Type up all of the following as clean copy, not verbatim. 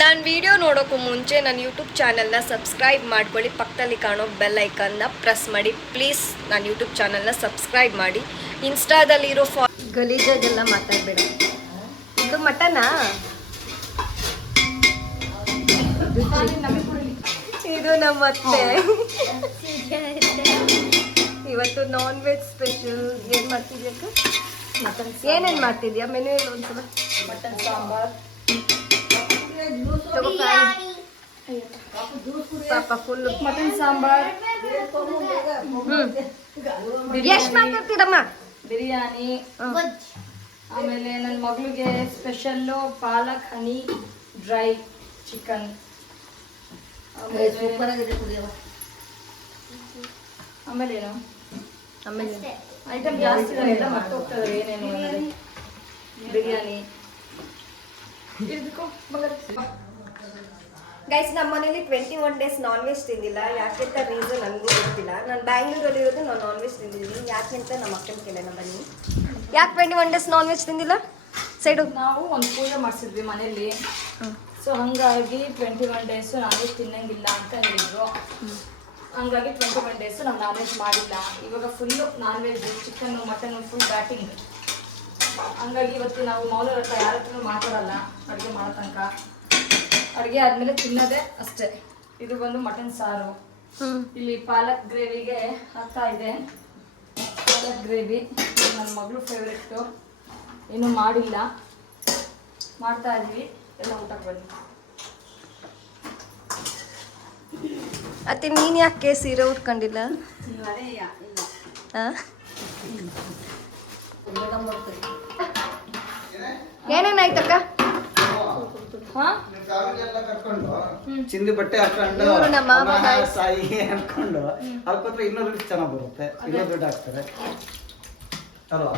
ನಾನು ವಿಡಿಯೋ ನೋಡೋಕ್ಕೂ ಮುಂಚೆ ನನ್ನ ಯೂಟ್ಯೂಬ್ ಚಾನಲ್ನ ಸಬ್ಸ್ಕ್ರೈಬ್ ಮಾಡ್ಕೊಳ್ಳಿ, ಪಕ್ಕದಲ್ಲಿ ಕಾಣೋ ಬೆಲ್ ಐಕನ್ನ ಪ್ರೆಸ್ ಮಾಡಿ ಪ್ಲೀಸ್. ನನ್ನ ಯೂಟ್ಯೂಬ್ ಚಾನಲ್ನ ಸಬ್ಸ್ಕ್ರೈಬ್ ಮಾಡಿ. ಇನ್ಸ್ಟಾದಲ್ಲಿರೋ ಗಲೀಜಾಗೆಲ್ಲ ಮಾತಾಡಬೇಡ. ಇದು ಮಟನಾ? ಇದು ನಮ್ಮ ಅತ್ತೆ. ಇವತ್ತು ನಾನ್ ವೆಜ್ ಸ್ಪೆಷಲ್. ಏನು ಮಾಡ್ತಿದ್ಯಕ್ಕ? ಏನೇನು ಮಾಡ್ತಿದ್ಯಾ? ಮೆನು ಹೇಳು ಒಂದ್ಸಲ. ಮಟನ್ ಸಾಂಬಾರ್, ಪಾಪ ಫುಲ್ ಮಟನ್ ಸಾಂಬಾರ್. ಎಷ್ಟು ಮಾತಾಡ್ತೀರಮ್ಮ? ಬಿರಿಯಾನಿ. ಆಮೇಲೆ ನನ್ನ ಮಗಳಿಗೆ ಸ್ಪೆಷಲ್ಲು ಪಾಲಕ್ ಹನಿ ಡ್ರೈ ಚಿಕನ್. ಆಮೇಲೆ ಏನು ಆಮೇಲೆ ಐಟಮ್ ಜಾಸ್ತಿ ಎಲ್ಲ ಮರ್ತೋಗ್ತದೆ. ಏನೇನು ಬಿರಿಯಾನಿ. ಗೈಸ್, ನಮ್ಮ ಮನೇಲಿ 21 days ನಾನ್ ವೆಜ್ ತಿಂದಿಲ್ಲ. ಯಾಕೆಂತ ರೀಸನ್ ನನಗೂ ಗೊತ್ತಿಲ್ಲ. ನಾನು ಬ್ಯಾಂಗ್ಳೂರಲ್ಲಿ ಇರೋದು, ನಾನು ನಾನ್ ವೆಜ್ ತಿಂದಿದ್ದೀನಿ. ಯಾಕೆಂತ ನಮ್ಮ ಅಕ್ಕನ ಕೇಳೋಣ ಬನ್ನಿ. ಯಾಕೆ 21 days ನಾನ್ ವೆಜ್ ತಿಂದಿಲ್ಲ? ಸೈಡು ನಾವು ಒಂದು ಪೂಜೆ ಮಾಡಿಸಿದ್ವಿ ಮನೇಲಿ. ಸೊ ಹಾಗಾಗಿ 21 days ನಾನ್ ವೆಜ್ ತಿನ್ನಂಗಿಲ್ಲ ಅಂತ ಹೇಳಿದ್ರು. ಹಂಗಾಗಿ 21 days ನಾವು ನಾನ್ ವೆಜ್ ಮಾಡಿಲ್ಲ. ಇವಾಗ full non veg, chicken mutton full batting. ಹಂಗಾಗಿ ಇವತ್ತು ನಾವು ಮೌಲ್ಯರ ಹತ್ರ ಯಾರ ಹತ್ರನೂ ಮಾತಾಡಲ್ಲ ಅಡುಗೆ ಮಾಡೋ ತನಕ. ಅಡುಗೆ ಆದಮೇಲೆ ತಿನ್ನೋದೇ ಅಷ್ಟೇ. ಇದು ಬಂದು ಮಟನ್ ಸಾರು. ಇಲ್ಲಿ ಪಾಲಕ್ ಗ್ರೇವಿಗೆ ಹಾಕ್ತಾ ಇದೆ. ಪಾಲಕ್ ಗ್ರೇವಿ ನನ್ನ ಮಗಳು ಫೇವ್ರೆಟ್ಟು. ಏನೂ ಮಾಡಿಲ್ಲ, ಮಾಡ್ತಾ ಇದ್ವಿ. ಎಲ್ಲ ಊಟಕ್ಕೆ ಬನ್ನಿ. ಅತ್ತೆ, ನೀನು ಯಾಕೆ ಸೀರೆ ಉಟ್ಕೊಂಡಿಲ್ಲ? ಏನೇನಾಯ್ತಕ್ಕ? ಚಿಂದಿ ಬಟ್ಟೆ ಹಾಕೊಂಡು ಸಾಯಿ ಅನ್ಕೊಂಡು ಹಾಕೋದ್ರೆ ಇನ್ನೂ ರುಚಿ ಚೆನ್ನಾಗಿ ಬರುತ್ತೆ. ಇನ್ನೂ ದುಡ್ಡು ಹಾಕ್ತಾರೆ ಅಲ್ವಾ?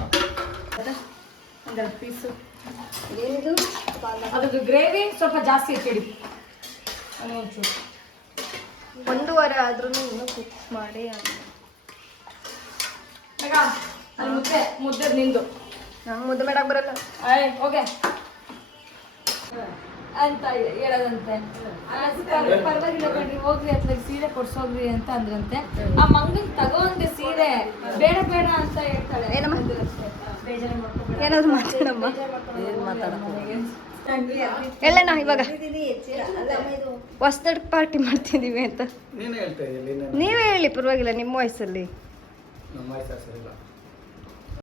ಪೀಸು ಅದ್ರದ್ದು ಗ್ರೇವಿ ಸ್ವಲ್ಪ ಜಾಸ್ತಿ ಇಟ್ಟಿಡಿ. ಒಂಚೂರು 1 ವಾರ ಆದ್ರೂ ಇನ್ನೂ ಕುಕ್ ಮಾಡಿ. ಮುದ್ದೆ ನಿಂದು. ನಂಗೆ ಮುದ್ದೆ ಮಾಡಕ್ ಬರಲ್ಲ. ಓಕೆ ಅಂತ ಹೇಳದಂತೆ. ಪರವಾಗಿಲ್ಲ ಕಣ್ರಿ, ಹೋಗ್ರಿ ಅತ್ಲಾಗ ಸೀರೆ ಕೊಡ್ಸೋಗ್ರಿ ಅಂತ ಅಂದ್ರಂತೆ. ಆ ಮಂಗನ್ ತಗೋಂದೆ ಸೀರೆ ಬೇಡ ಬೇಡ ಅಂತ ಹೇಳ್ತಾಳೆ. ಏನಾದ್ರು ಮಾತಾಡಮ್ಮ. ಎಲ್ಲಣ್ಣ ಇವಾಗ ಹೊಸದಡ್ ಪಾರ್ಟಿ ಮಾಡ್ತಿದೀವಿ ಅಂತ ನೀನೇ ಹೇಳ್ತಾ ಇದ್ದೀನಿ. ನೀವೇ ಹೇಳಿ, ಪರವಾಗಿಲ್ಲ. ನಿಮ್ಮ ವಯಸ್ಸಲ್ಲಿ ನಮ್ಮ ವಯಸ್ಸು ಸರಿಯಿಲ್ಲ.